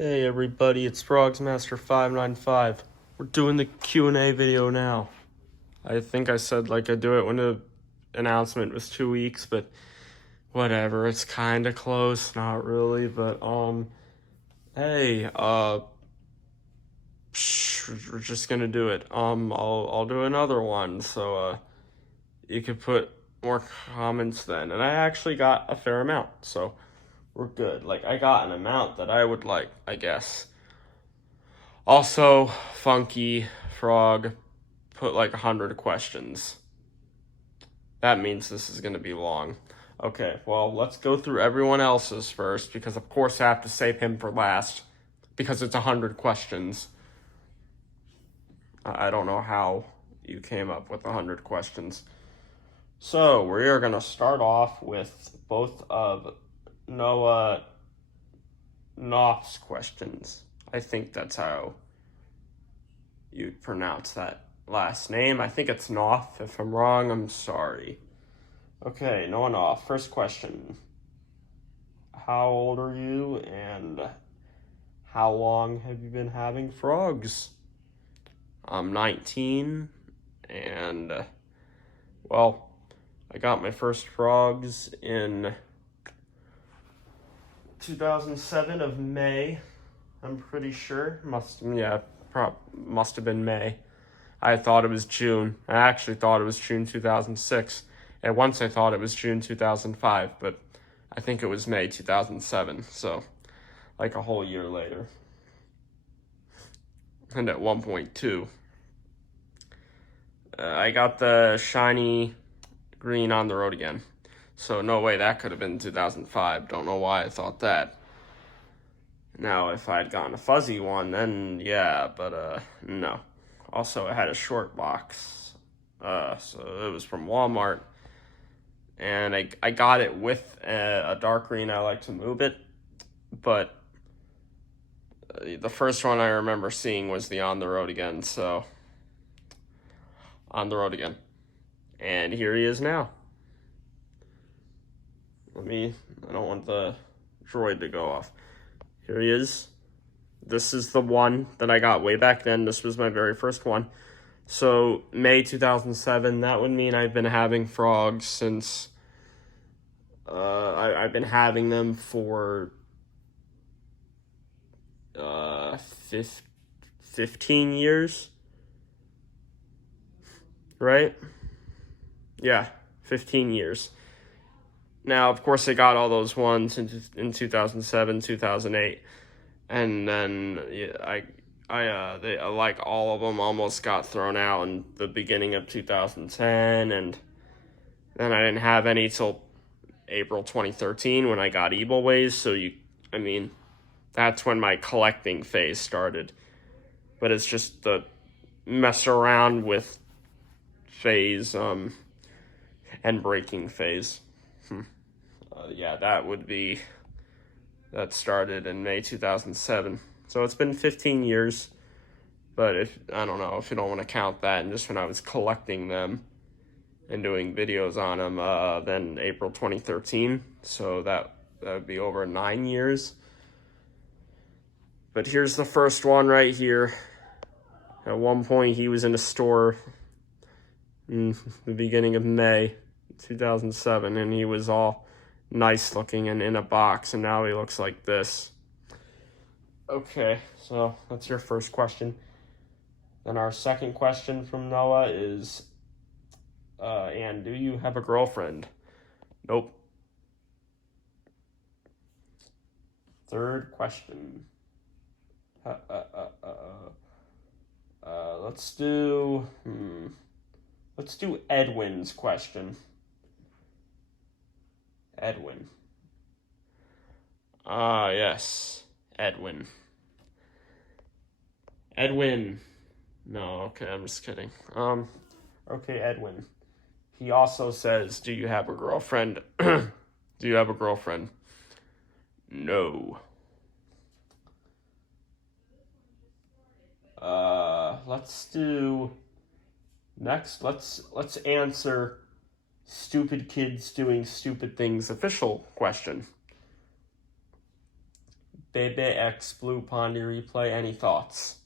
Hey everybody, it's Frogsmaster595. We're doing the Q&A video now. I think I said I'd do it when the announcement was 2 weeks, but whatever, it's kinda close, not really, but hey, we're just gonna do it. I'll do another one, so you could put more comments then. And I actually got a fair amount, so we're good. I got an amount that I would like, I guess. Also, Funky Frog put 100 questions. That means this is going to be long. Okay, well, let's go through everyone else's first, because of course I have to save him for last, because it's 100 questions. I don't know how you came up with 100 questions. So, we are going to start off with both of Noah Knockoff's questions. I think that's how you'd pronounce that last name. I think it's Knockoff. If I'm wrong, I'm sorry. Okay, Noah Knockoff. First question. How old are you and how long have you been having frogs? I'm 19 and, well, I got my first frogs in 2007 of May. I'm pretty sure. Must have been May. I thought it was June. I actually thought it was June 2006. And once I thought it was June 2005, but I think it was May 2007. So, a whole year later. And at 1.2. I got the shiny green On the Road Again. So no way that could have been 2005. Don't know why I thought that. Now, if I'd gotten a fuzzy one, then yeah, but no. Also, it had a short box, so it was from Walmart, and I got it with a dark green. I like to move it, but the first one I remember seeing was the On the Road Again, so On the Road Again. And here he is now. I don't want the droid to go off. Here he is. This is the one that I got way back then. This was my very first one. So, May 2007, that would mean I've been having frogs since... I've been having them for... 15 years? Right? Yeah, 15 years. Now, of course, I got all those ones in 2007, 2008, and then all of them almost got thrown out in the beginning of 2010, and then I didn't have any till April 2013 when I got Evil Ways. So that's when my collecting phase started. But it's just the mess around with phase and breaking phase. That started in May 2007. So it's been 15 years, but I don't know if you don't want to count that, and just when I was collecting them and doing videos on them, then April 2013. So that would be over 9 years. But here's the first one right here. At one point, he was in a store in the beginning of May 2007, and he was all nice looking and in a box, and now he looks like this. Okay, so that's your first question. Then our second question from Noah is, and do you have a girlfriend? Nope. Third question. Let's do Edwin's question. Edwin. Yes. Edwin. No, okay, I'm just kidding. Okay, Edwin. He also says, do you have a girlfriend? Do you have a girlfriend? No. Let's answer Stupid Kids Doing Stupid Things official question. Bebe X Blue Pondy replay. Any thoughts?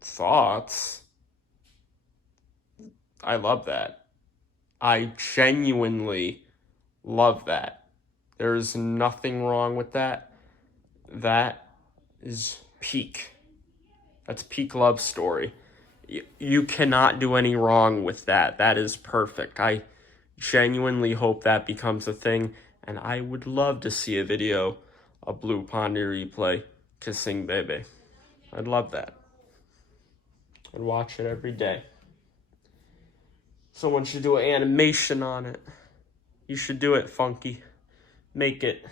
Thoughts? I love that. I genuinely love that. There's nothing wrong with that. That is peak. That's peak love story. You cannot do any wrong with that. That is perfect. I genuinely hope that becomes a thing, and I would love to see a video of Blue Pondy replay kissing Bebe. I'd love that. I'd watch it every day. Someone should do an animation on it. You should do it, Funky. Make it.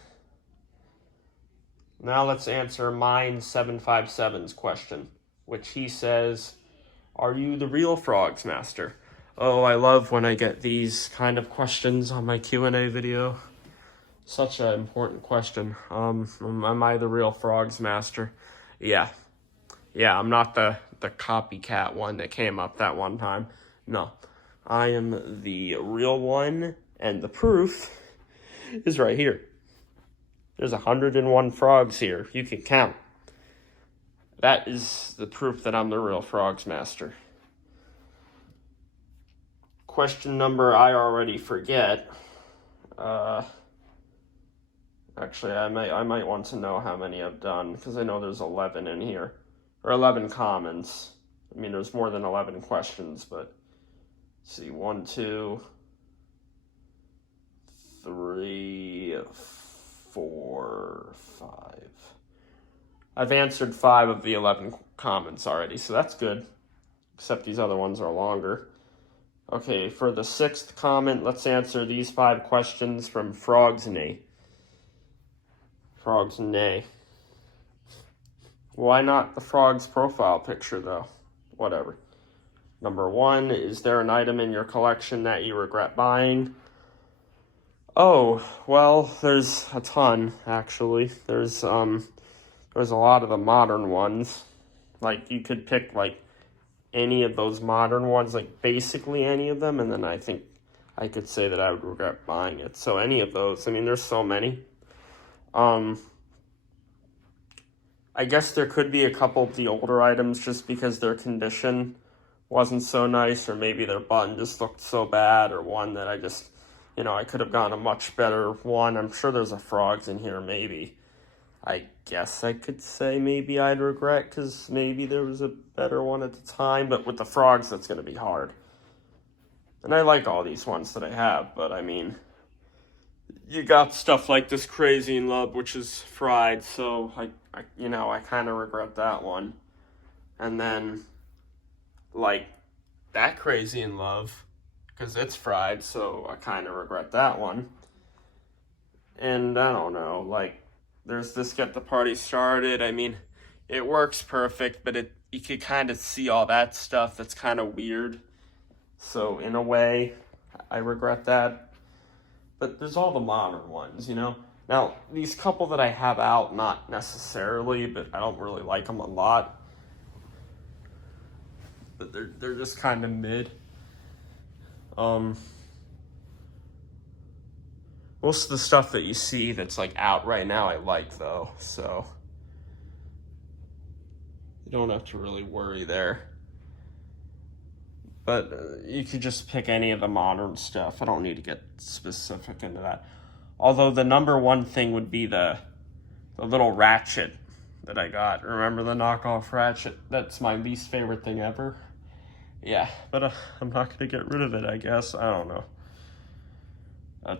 Now let's answer Mine757's question, which he says, are you the real Frogs Master? Oh, I love when I get these kind of questions on my Q&A video. Such an important question. Am I the real Frogs Master? Yeah, I'm not the copycat one that came up that one time. No, I am the real one, and the proof is right here. There's 101 frogs here. You can count. That is the proof that I'm the real Frogs Master. Question number I already forget. Actually, I might want to know how many I've done, because I know there's 11 in here. Or 11 comments. I mean, there's more than 11 questions, but let's see, 1, 2, 3, 4, 5. I've answered 5 of the 11 comments already, so that's good. Except these other ones are longer. Okay, for the 6th comment, let's answer these 5 questions from Frogs Nay. Frogs Nay. Why not the frog's profile picture, though? Whatever. Number 1, is there an item in your collection that you regret buying? Oh, well, there's a ton, actually. There's a lot of the modern ones. Like, you could pick, like, any of those modern ones, like, basically any of them, and then I think I could say that I would regret buying it. So any of those. I mean, there's so many. I guess there could be a couple of the older items just because their condition wasn't so nice, or maybe their button just looked so bad, or one that I just, I could have gotten a much better one. I'm sure there's a frogs in here, maybe. I guess I could say maybe I'd regret because maybe there was a better one at the time, but with the frogs, that's going to be hard. And I like all these ones that I have, but I mean, you got stuff like this Crazy in Love, which is fried, so I kind of regret that one. And then, like, that Crazy in Love, because it's fried, so I kind of regret that one. And I don't know, like, there's this Get the Party Started. I mean, it works perfect, but you could kind of see all that stuff that's kind of weird. So in a way, I regret that. But there's all the modern ones, Now, these couple that I have out, not necessarily, but I don't really like them a lot. But they're just kind of mid. Most of the stuff that you see that's like out right now I like, though, so you don't have to really worry there. But you could just pick any of the modern stuff. I don't need to get specific into that. Although the number one thing would be the little ratchet that I got. Remember the knockoff ratchet? That's my least favorite thing ever. Yeah, but I'm not going to get rid of it, I guess. I don't know.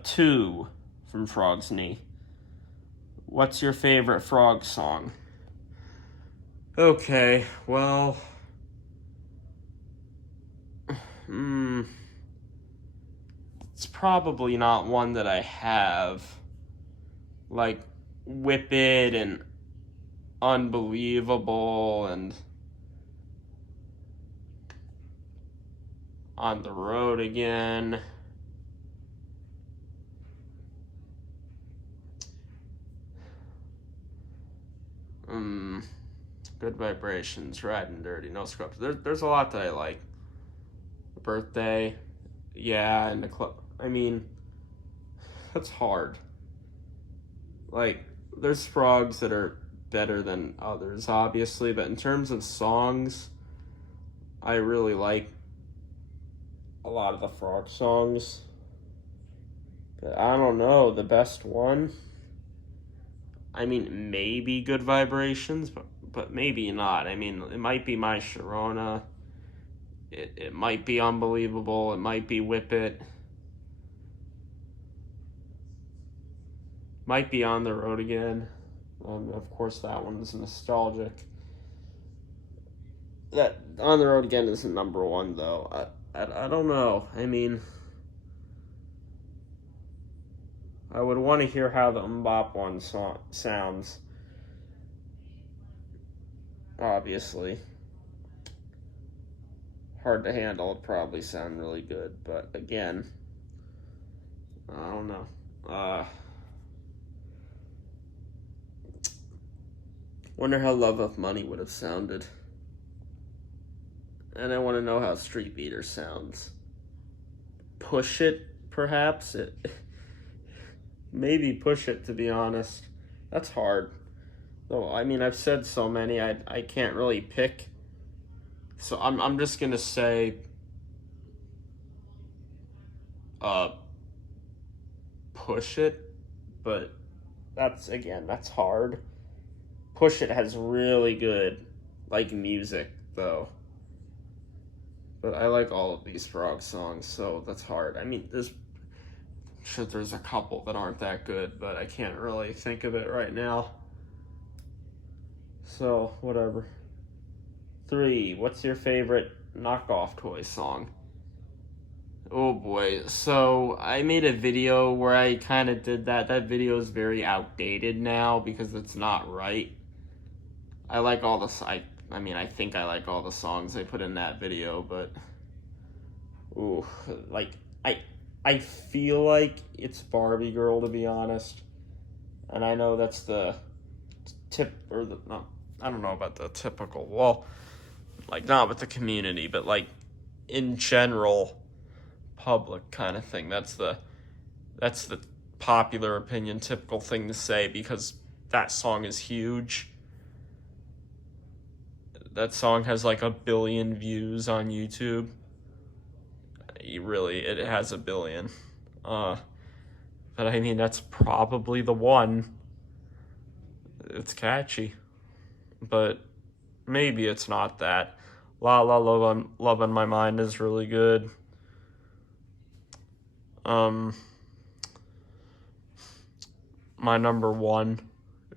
2 from Frog's Knee. What's your favorite frog song? Okay, well, it's probably not one that I have. Like Whip It and Unbelievable and On the Road Again. Good Vibrations, Riding Dirty, No Scrubs. There's a lot that I like. Birthday, yeah, and the club. I mean, that's hard. Like, there's frogs that are better than others, obviously, but in terms of songs, I really like a lot of the frog songs. But I don't know, the best one? I mean, maybe Good Vibrations, but maybe not. I mean, it might be My Sharona. It might be Unbelievable. It might be Whip It. Might be On the Road Again. Of course, that one's nostalgic. That On the Road Again isn't number one, though. I don't know. I mean, I would want to hear how the Mbop one sounds. Obviously. Hard to Handle would probably sound really good, but again, I don't know. Wonder how Love of Money would have sounded. And I want to know how Street Beater sounds. Push It, perhaps? Maybe Push It, to be honest. That's hard. Though, I mean, I've said so many, I can't really pick. So I'm just going to say Push It, but that's hard. Push It has really good, like, music, though. But I like all of these frog songs, so that's hard. I mean, there's a couple that aren't that good, but I can't really think of it right now. So, whatever. 3, what's your favorite Knockoff toy song? Oh boy, so I made a video where I kind of did that. That video is very outdated now because it's not right. I like all the, I mean, I think I like all the songs I put in that video, but, ooh, like, I feel like it's Barbie Girl, to be honest. And I know that's the no, I don't know about the typical, well, like, not with the community, but, like, in general, public kind of thing. That's the popular opinion, typical thing to say, because that song is huge. That song has like 1 billion views on YouTube. It has 1 billion. But I mean, that's probably the one. It's catchy. But maybe it's not that. La La Love on My Mind is really good. My Number One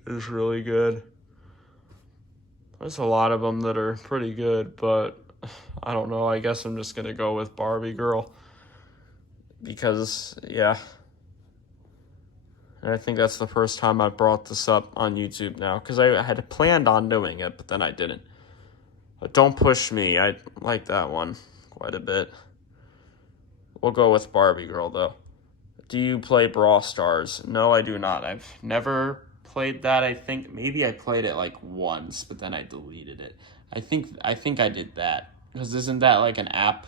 is really good. There's a lot of them that are pretty good, but I don't know. I guess I'm just going to go with Barbie Girl because, yeah. And I think that's the first time I brought this up on YouTube now because I had planned on doing it, but then I didn't. But Don't Push Me, I like that one quite a bit. We'll go with Barbie Girl, though. Do you play Brawl Stars? No, I do not. I've never played that. I think maybe I played it like once, but then I deleted it. I think I did that because isn't that like an app?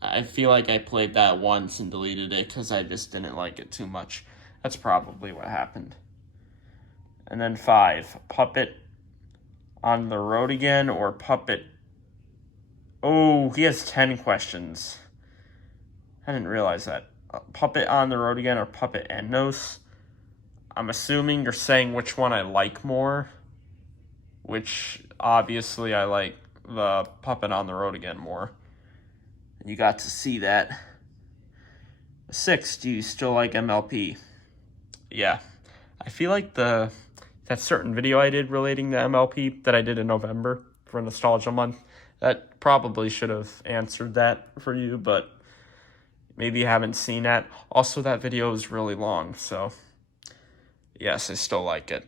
I feel like I played that once and deleted it because I just didn't like it too much. That's probably what happened. And then 5, Puppet on the Road Again or Puppet. Oh, he has 10 questions. I didn't realize that. Puppet on the Road Again or Puppet Ennos. I'm assuming you're saying which one I like more, which obviously I like the Puppet on the Road Again more. And you got to see that. 6, do you still like MLP? Yeah. I feel like that certain video I did relating to MLP that I did in November for Nostalgia Month, that probably should have answered that for you, but maybe you haven't seen that. Also, that video is really long, so yes, I still like it.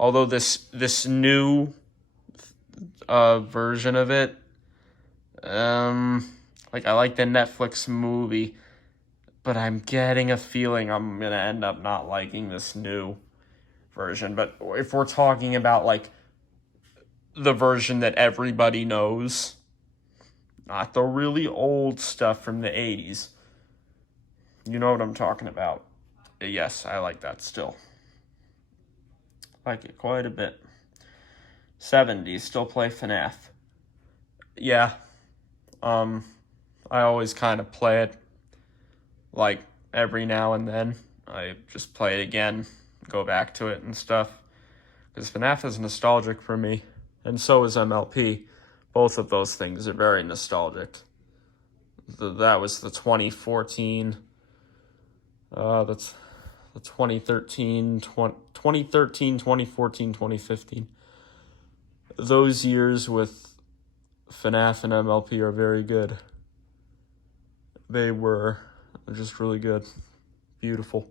Although this new version of it, like I like the Netflix movie, but I'm getting a feeling I'm gonna end up not liking this new version. But if we're talking about like the version that everybody knows, not the really old stuff from the 80s. You know what I'm talking about. Yes, I like that still. Like it quite a bit. 7, do you still play FNAF? Yeah. I always kind of play it, like, every now and then. I just play it again, go back to it and stuff. Because FNAF is nostalgic for me, and so is MLP. Both of those things are very nostalgic. That was the 2014, that's the 2013, 2014, 2015. Those years with FNAF and MLP are very good. They were just really good. Beautiful.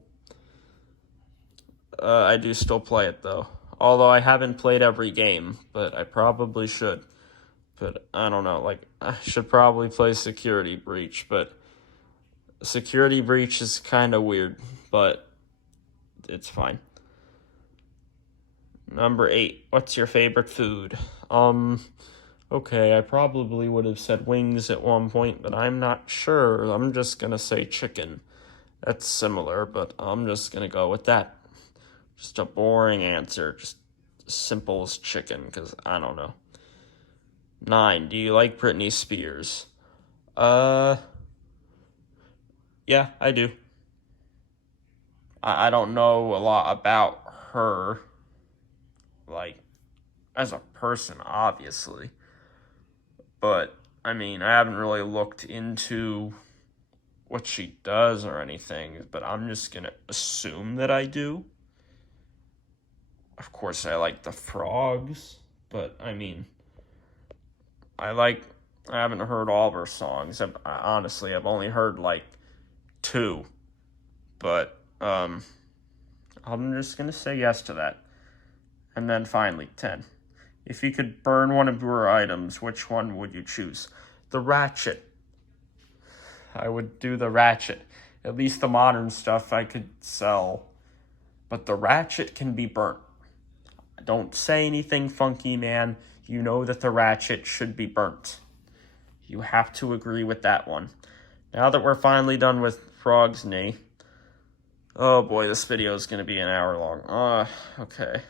I do still play it, though. Although I haven't played every game, but I probably should. But I don't know, like, I should probably play Security Breach, but Security Breach is kind of weird, but it's fine. Number 8, what's your favorite food? Okay, I probably would have said wings at one point, but I'm not sure. I'm just gonna say chicken. That's similar, but I'm just gonna go with that. Just a boring answer, just simple as chicken, because I don't know. 9, do you like Britney Spears? Yeah, I do. I don't know a lot about her, like, as a person, obviously. But, I mean, I haven't really looked into what she does or anything, but I'm just gonna assume that I do. Of course, I like the frogs, but, I mean, I haven't heard all of her songs. Honestly, I've only heard, like, 2. But, I'm just gonna say yes to that. And then finally, 10. If you could burn one of your items, which one would you choose? The ratchet. I would do the ratchet. At least the modern stuff I could sell. But the ratchet can be burnt. Don't say anything funky, man. You know that the ratchet should be burnt. You have to agree with that one. Now that we're finally done with Frog's Knee. Oh boy, this video is going to be an hour long. Okay.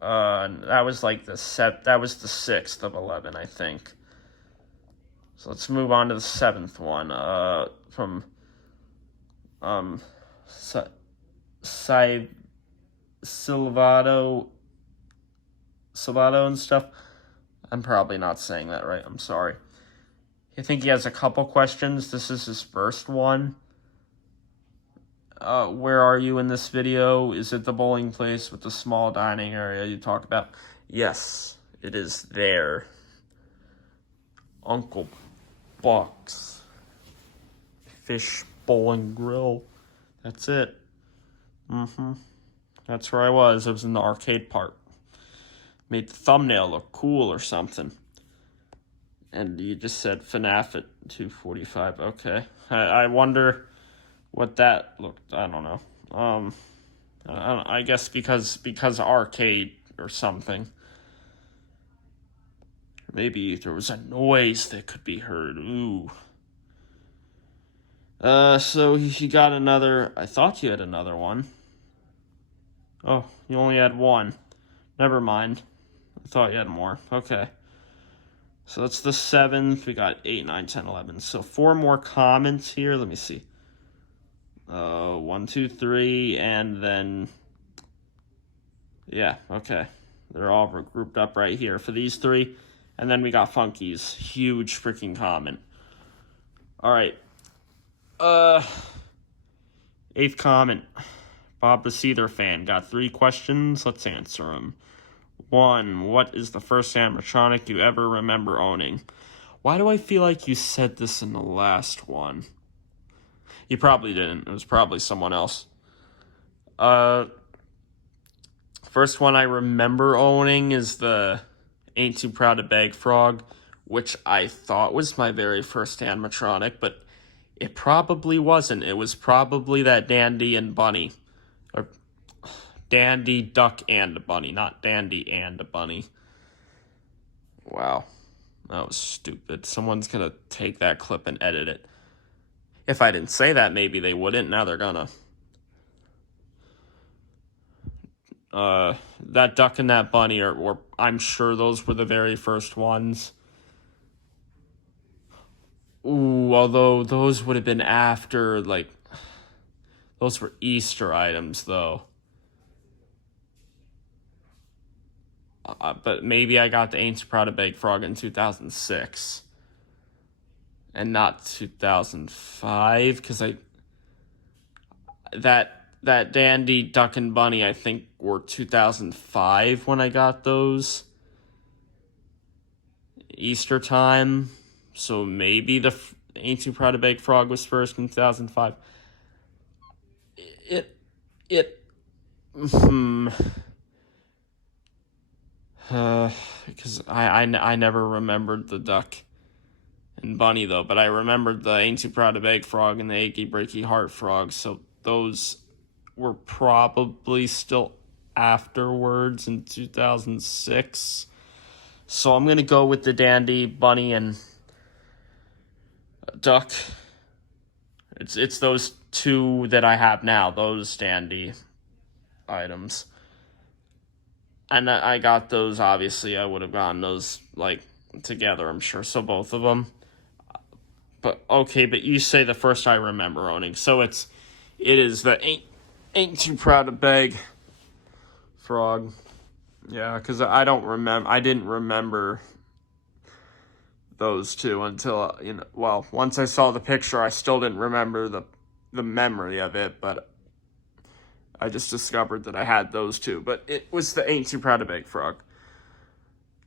That was like that was the 6th of 11, I think. So let's move on to the 7th one. From Silvado and stuff. I'm probably not saying that right. I'm sorry. I think he has a couple questions. This is his first one. Where are you in this video? Is it the bowling place with the small dining area you talk about? Yes, it is there. Uncle Buck's Fish Bowling Grill. That's it. That's where I was. I was in the arcade part. Made the thumbnail look cool or something. And you just said FNAF at 2:45. Okay. I wonder what that looked. I don't know. I guess because arcade or something. Maybe there was a noise that could be heard. Ooh. So you got another. I thought you had another one. Oh, you only had one. Never mind. I thought you had more. Okay. So that's the 7th. We got 8, 9, 10, 11. So 4 more comments here. Let me see. 1, 2, 3, and then, yeah, okay. They're all grouped up right here for these 3. And then we got Funky's huge freaking comment. All right. 8th comment. Bob the Seether fan got 3 questions. Let's answer them. 1. What is the first animatronic you ever remember owning? Why do I feel like you said this in the last one? You probably didn't. It was probably someone else. First one I remember owning is the Ain't Too Proud to Beg Frog, which I thought was my very first animatronic, but it probably wasn't. It was probably that Dandy and Bunny. Or Dandy, Duck, and a Bunny, not Dandy and a Bunny. Wow. That was stupid. Someone's gonna take that clip and edit it. If I didn't say that, maybe they wouldn't. Now they're gonna. That duck and that bunny or I'm sure those were the very first ones. Ooh, although those would have been after, like, those were Easter items, though. But maybe I got the Ain't So Proud of Big Frog in 2006. And not 2005, because that Dandy Duck and Bunny, I think, were 2005 when I got those. Easter time. So maybe the Ain't Too Proud to Beg Frog was first in 2005. Because I never remembered the Duck and Bunny, though, but I remembered the Ain't Too Proud to Beg Frog and the Achy Breaky Heart Frog, so those were probably still afterwards in 2006. So I'm going to go with the Dandy, Bunny, and Duck. It's those two that I have now, those Dandy items. And I got those, obviously. I would have gotten those, like, together, I'm sure. So both of them. But, okay, but you say the first I remember owning. So it is the Ain't Too Proud to Beg Frog. Yeah, because I didn't remember those two until, once I saw the picture, I still didn't remember the memory of it, but I just discovered that I had those two. But it was the Ain't Too Proud to Beg Frog.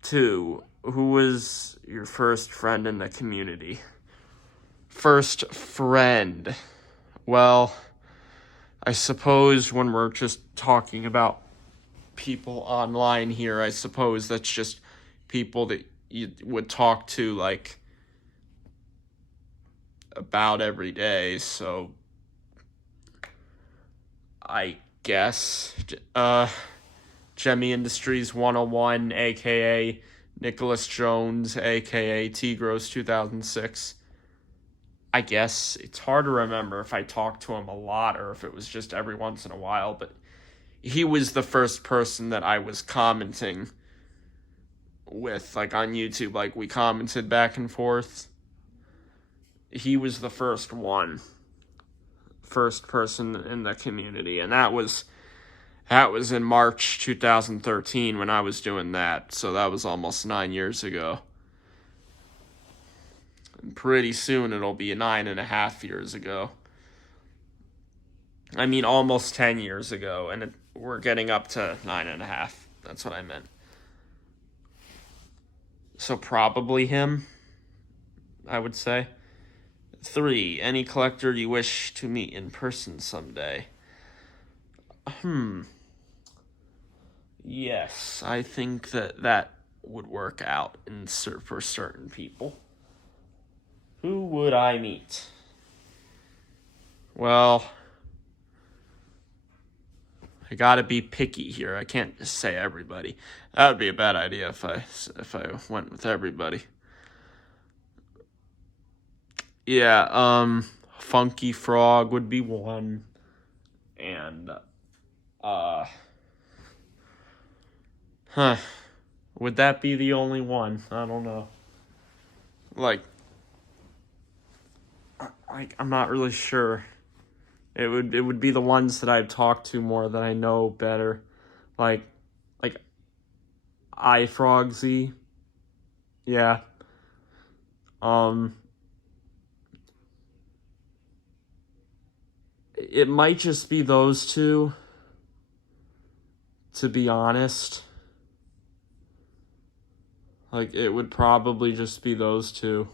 2, who was your first friend in the community? First friend. Well, I suppose when we're just talking about people online here, I suppose that's just people that you would talk to, like, about every day. So I guess Jemmy Industries 101, aka Nicholas Jones, aka Tigros 2006. I guess it's hard to remember if I talked to him a lot or if it was just every once in a while, but he was the first person that I was commenting with, like, on YouTube. Like, we commented back and forth. He was the first person in the community, and that was in March 2013 when I was doing that, so that was almost 9 years ago. And pretty soon it'll be 9.5 years ago. I mean, almost 10 years ago, and we're getting up to 9.5. That's what I meant. So probably him, I would say. 3, any collector you wish to meet in person someday? Yes, I think that would work out for certain people. Who would I meet? Well, I gotta be picky here. I can't just say everybody. That would be a bad idea if I went with everybody. Yeah, Funky Frog would be one. And, would that be the only one? I don't know. Like, I'm not really sure. It would be the ones that I've talked to more, that I know better. Like iFrogsy. Yeah. It might just be those two, to be honest. Like, it would probably just be those two.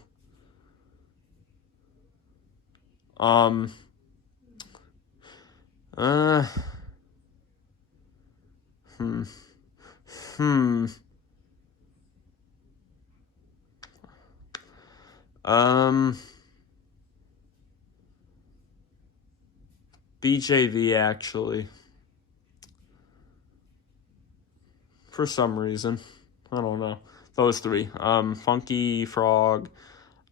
BJV, actually. For some reason. I don't know. Those 3. Funky Frog,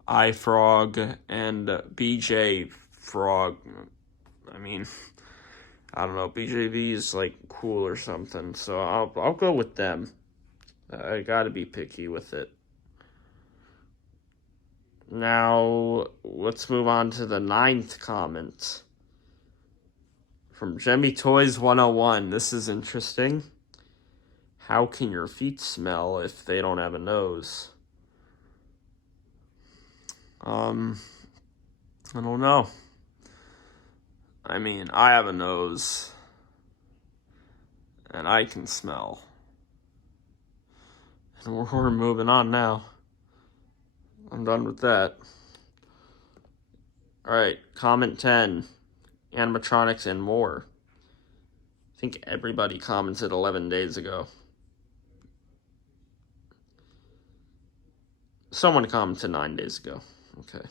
iFrog, and BJ Frog. I mean, I don't know, BJV is like cool or something, so I'll go with them. I gotta be picky with it. Now, let's move on to the 9th comment. From Jemmy Toys 101. This is interesting. How can your feet smell if they don't have a nose? I don't know. I mean, I have a nose, and I can smell. And we're moving on now. I'm done with that. Alright, comment 10. Animatronics and more. I think everybody commented 11 days ago. Someone commented 9 days ago. Okay.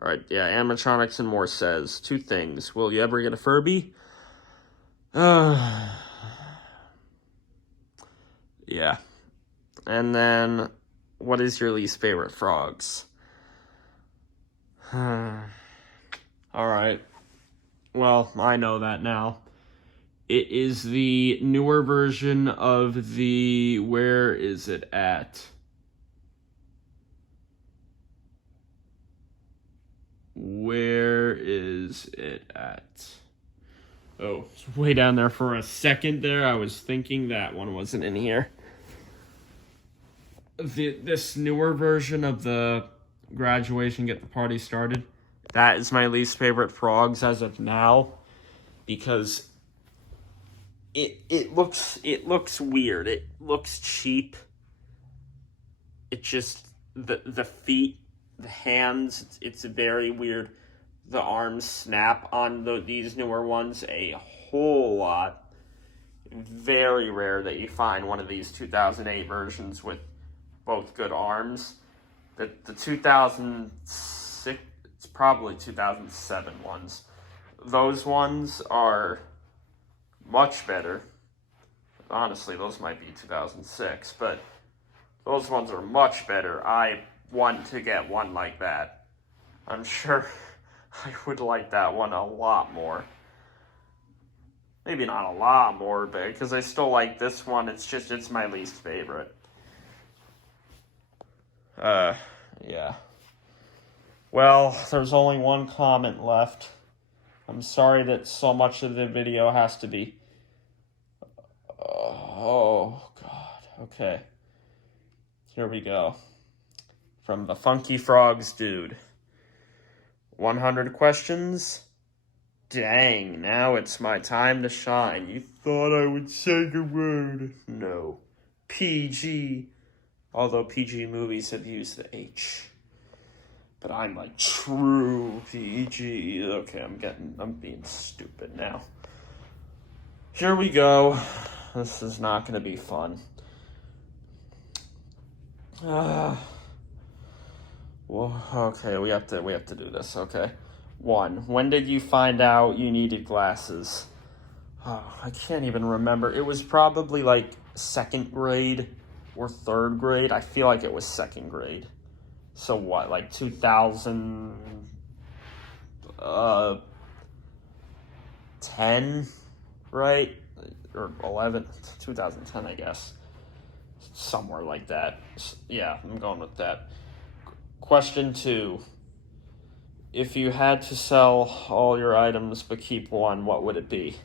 Alright, yeah, Animatronics and more says 2 things. Will you ever get a Furby? Yeah. And then, what is your least favorite frogs? Alright. Well, I know that now. It is the newer version of the... Where is it at? Where is it at? Oh, it's way down there for a second there. I was thinking that one wasn't in here. This newer version of the graduation, get the party started. That is my least favorite frogs as of now, because it looks weird. It looks cheap. It just the feet, the hands, it's very weird. The arms snap on these newer ones a whole lot. Very rare that you find one of these 2008 versions with both good arms. The 2006, it's probably 2007 ones. Those ones are much better. Honestly, those might be 2006, but those ones are much better. I want to get one like that. I'm sure I would like that one a lot more. Maybe not a lot more, but because I still like this one, it's my least favorite. Yeah. Well, there's only one comment left. I'm sorry that so much of the video has to be... Oh, God. Okay. Here we go. From the Funky Frogs dude. 100 questions? Dang, now it's my time to shine. You thought I would say the word. No. PG. Although PG movies have used the H. But I'm like true PG. Okay, I'm being stupid now. Here we go. This is not going to be fun. Well, okay, we have to do this, okay? 1. When did you find out you needed glasses? Oh, I can't even remember. It was probably like 2nd grade or 3rd grade. I feel like it was 2nd grade. So what, like 2010, right? Or 11, 2010, I guess. Somewhere like that. Yeah, I'm going with that. Question 2. If you had to sell all your items but keep one, what would it be?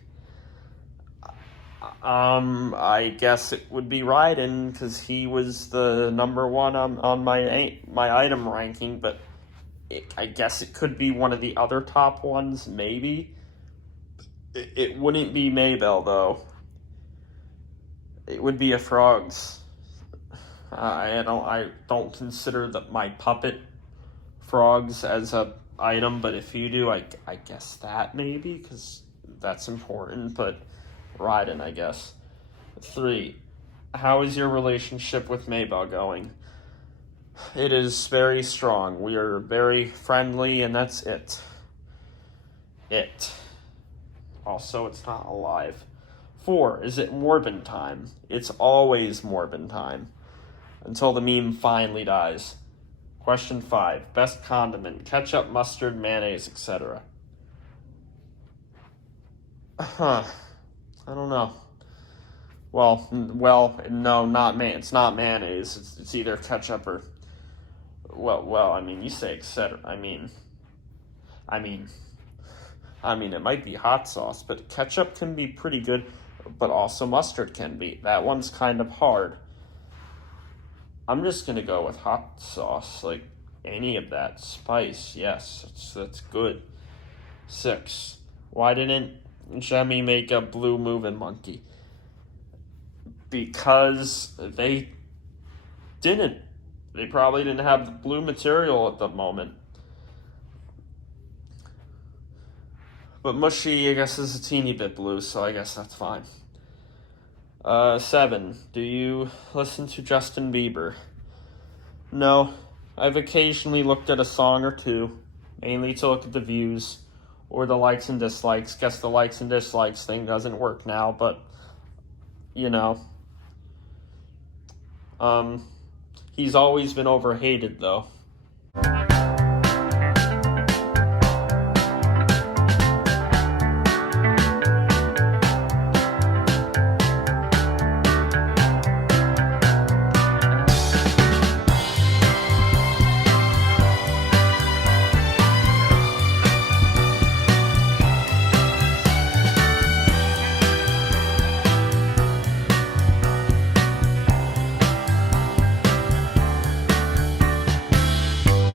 I guess it would be Raiden, because he was the number 1 on my item ranking, but I guess it could be one of the other top ones, maybe. It wouldn't be Maybell, though. It would be a Frogs. I don't consider my puppet Frogs as a item, but if you do, I guess that maybe, because that's important, but Raiden, I guess. 3. How is your relationship with Maybell going? It is very strong. We are very friendly, and that's it. Also, it's not alive. 4. Is it Morbin time? It's always Morbin time. Until the meme finally dies. Question 5. Best condiment. Ketchup, mustard, mayonnaise, etc. Huh. I don't know. Well, no, not man. It's not mayonnaise. It's either ketchup or I mean, you say etc. I mean, it might be hot sauce, but ketchup can be pretty good, but also mustard can be. That one's kind of hard. I'm just gonna go with hot sauce, like any of that spice. Yes, that's good. 6. Why didn't Jemmy make a blue moving monkey? Because they didn't. They probably didn't have the blue material at the moment. But Mushy, I guess, is a teeny bit blue, so I guess that's fine. 7. Do you listen to Justin Bieber? No. I've occasionally looked at a song or two, mainly to look at the views or the likes and dislikes. Guess the likes and dislikes thing doesn't work now, but, you know. He's always been overhated, though.